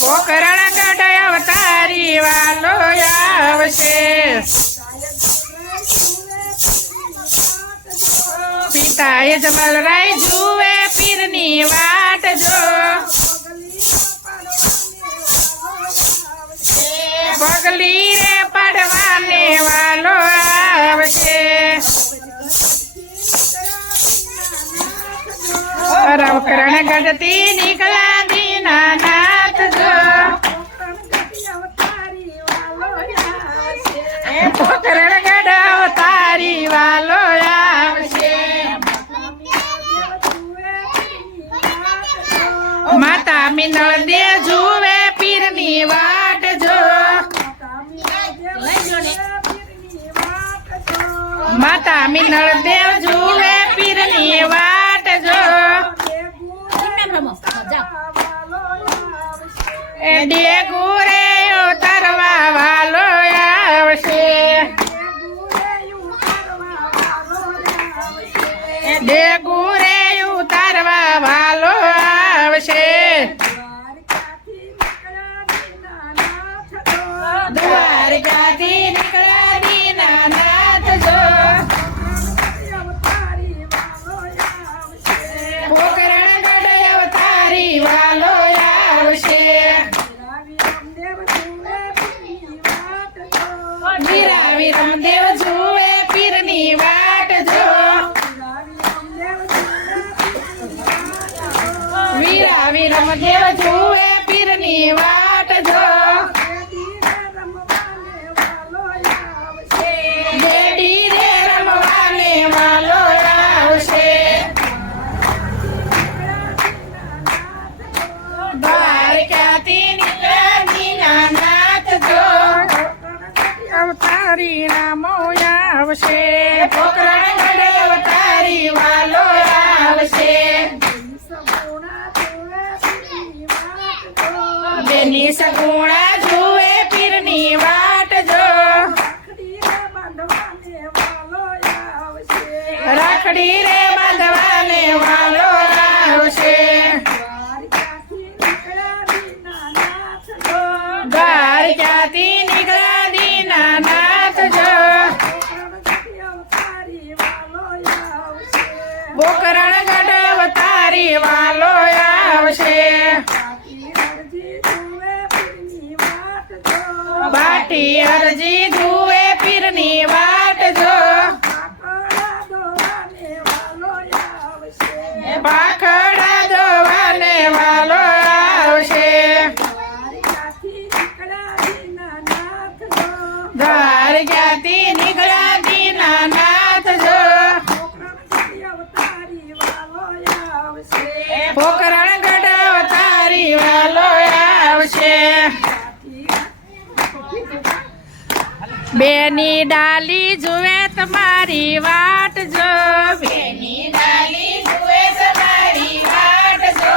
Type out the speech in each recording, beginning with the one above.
પોકરણ ગઢ અવતારી વાલો આવશે પિતાએ જમલરાય જુએ પીરની વાટ જો પગલી રે પડવાને વાલો આવશે રવકરણ ગઢથી નીકળ્યા દીનાનાથ જો પોકરણ ગઢ અવતારી વાલો આવશે માતા મિનળ દે જુએ પીરની વાટ જો માતા મિનળ દેવ જુએ પીરની વાટ જો ડેગુ રે ઉતરવા વાલો આવશે ડેગુ રે ઉતારવા વાલો આવશે દ્વારકાથી નીકળ્યા દીનાનાથ જો પોકરણ ગઢ અવતારી વાલો આવશે વીરા રમદેવ જુએ પીરની વાટ જો વીરા રમદેવ જુએ પીરની વાટ જો દેડી રે રમવાને વાલો આવશે દ્વારકાથી નીકળ્યા દીનાનાથ જો અવતારી નામો આવશે પોકરણ ગઢ અવતારી વાલો આવશે બેની સગુણા જુએ પીરની વાટ જો રાખડી રે બાંધવાને વાલો આવશે દ્વારકાથી નીકળ્યા દીનાનાથ જો પોકરણ ગઢ અવતારી વાલો આવશે બાટી અરજી જુએ પીરની વાટ જો પાખડા દોવાને વાલો આવશે દ્વારકાથી નીકળ્યા દીનાનાથ જો પોકરણ ગઢ અવતારી વાલો આવશે બેની ડાલી જુએ તમારી વાટ જો બેની ડાલી જુએ તમારી વાટ જો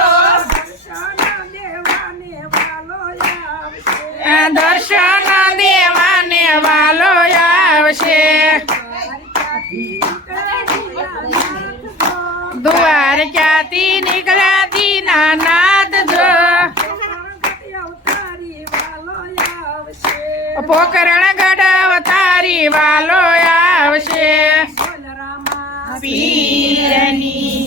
દર્શન દેવાને વાલો આવશે દ્વારકાથી નીકળ્યા દીનાનાથ જો પોકરણ ગઢ અવતારી વાલો આવશે પીરની